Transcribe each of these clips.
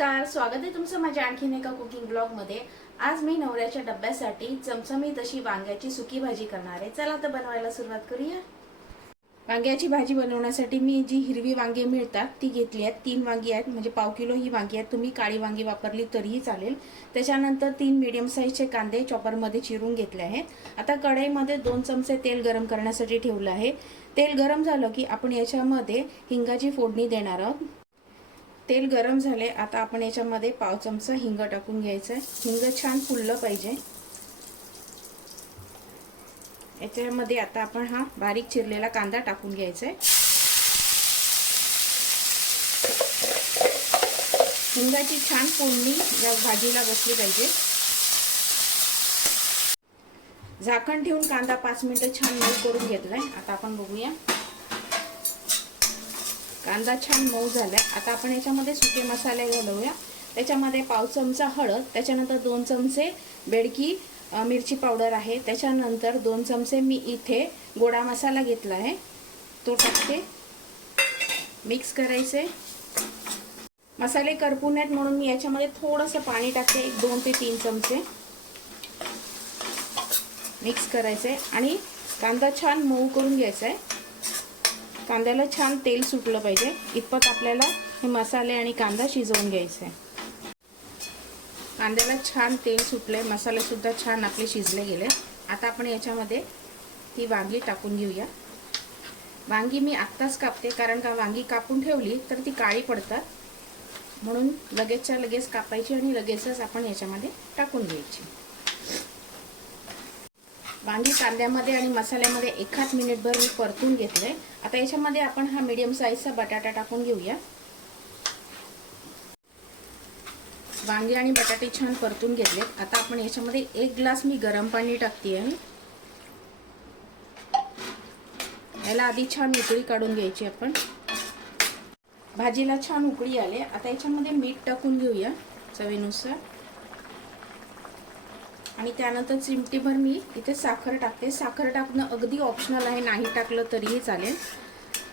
नमस्कार स्वागत आहे तुमचं माझ्या आणखीन एका कुकिंग ब्लॉगमध्ये. आज मी नवऱ्याच्या डब्यासाठी चमचमी तशी वांग्याची सुकी भाजी करणार आहे. चला तर बनवायला सुरुवात करूया. वांग्याची भाजी बनवण्यासाठी मी जी हिरवी वांगे मिळतात ती घेतली आहेत. तीन वांगी आहेत म्हणजे पाव किलो ही वांगी आहेत. तुम्ही काळी वांगी वापरली तरीही चालेल. त्याच्यानंतर तीन मिडियम साईजचे कांदे चॉपरमध्ये चिरून घेतले आहेत. आता कढईमध्ये दोन चमचे तेल गरम करण्यासाठी ठेवलं आहे. तेल गरम झालं की आपण याच्यामध्ये हिंगाची फोडणी देणार आहोत. तेल गरम झाले आता आपण याच्यामध्ये पाव चमचा हिंग टाकून घ्यायचं आहे. हिंग छान फुललं पाहिजे. याच्यामध्ये आता आपण हा बारीक चिरलेला कांदा टाकून घ्यायचा आहे. हिंगाची छान फोडणी या भाजीला बसली पाहिजे. झाकण ठेवून कांदा पाच मिनिटं छान मऊ करून घेतलाय. आता आपण बघूया. कांदा छान मऊ झालाय. आता आपण याच्यामध्ये सुके मसाले घालूया. त्याच्यामध्ये पाव चमचा हळद त्याच्यानंतर दोन चमचे बेडकी मिरची पावडर आहे. त्याच्यानंतर दोन चमचे मी इथे गोडा मसाला घेतला आहे. तो टाकते. मिक्स करायचे. मसाले करपू नयेत म्हणून मी याच्यामध्ये थोडंसं पाणी टाकते. एक दोन ते तीन चमचे. मिक्स करायचे. आणि कांदा छान मऊ करून घ्यायचा आहे. कांद्याला छान तेल सुटलं पाहिजे. इतपत आपल्याला हे मसाले आणि कांदा शिजवून घ्यायचा. आहे कांद्याला छान तेल सुटलं आहे मसालेसुद्धा छान आपले शिजले गेले. आता आपण याच्यामध्ये ही वांगी टाकून घेऊया. वांगी मी आत्ताच कापते कारण का वांगी कापून ठेवली तर ती काळी पडतात. म्हणून लगेचच्या लगेच कापायची आणि लगेचच आपण याच्यामध्ये टाकून घ्यायची. वांगी कांद्यामध्ये आणि मसाल्यामध्ये एखाद मिनिटभर मी परतून घेतलंय. आता याच्यामध्ये आपण हा मिडियम साईजचा बटाटा टाकून घेऊया. वांगे आणि बटाटे छान परतून घेतले आता आपण याच्यामध्ये एक ग्लास मी गरम पाणी टाकते आहे याला आधी छान उकळी काढून घ्यायची आपण. भाजीला छान उकळी आले. आता याच्यामध्ये मीठ टाकून घेऊया चवीनुसार. आणि त्यानंतर चिमटीभर मी इथे साखर टाकते. साखर टाकणं अगदी ऑप्शनल आहे. नाही टाकलं तरीही चालेल.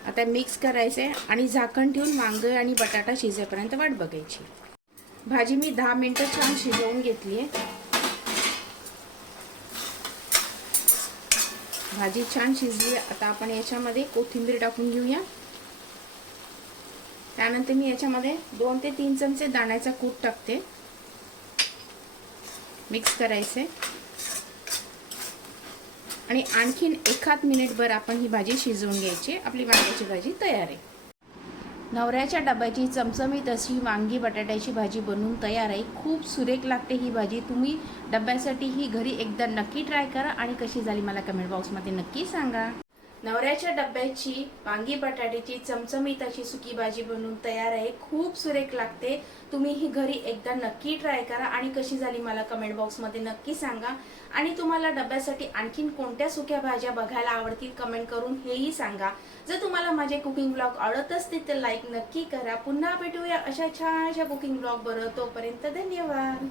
आता मिक्स करायचं आहे आणि झाकण ठेवून वांग आणि बटाटा शिजेपर्यंत वाट बघायची. भाजी मी दहा मिनटं छान शिजवून घेतली आहे. भाजी छान शिजली आता आपण याच्यामध्ये कोथिंबीर टाकून घेऊया. त्यानंतर मी याच्यामध्ये दोन ते तीन चमचे दाण्याचा कूट टाकते. मिक्स करायचं. आणि आणखीन एखाद मिनिटभर आपण ही भाजी शिजवून घ्यायची. आपली वांग्याची भाजी तयार आहे. नवऱ्याच्या डब्याची चमचमीत अशी वांगी बटाट्याची भाजी बनवून तयार आहे. खूप सुरेख लागते ही भाजी. तुम्ही डब्यासाठी ही घरी एकदा नक्की ट्राय करा आणि कशी झाली मला कमेंट बॉक्समध्ये नक्की सांगा. नवऱ्याच्या डब्याची वांगी बटाट्याची चमचमीत अशी सुकी भाजी बनवून तयार आहे. खूप सुरेख लागते. तुम्ही ही घरी एकदा नक्की ट्राय करा आणि कशी झाली मला कमेंट बॉक्समध्ये नक्की सांगा. आणि तुम्हाला डब्यासाठी आणखीन कोणत्या सुक्या भाज्या बघायला आवडतील कमेंट करून हेही सांगा. जर तुम्हाला माझे कुकिंग ब्लॉग आवडत असतील तर लाईक नक्की करा. पुन्हा भेटूया अशा छानशा कुकिंग ब्लॉग बरं तोपर्यंत धन्यवाद.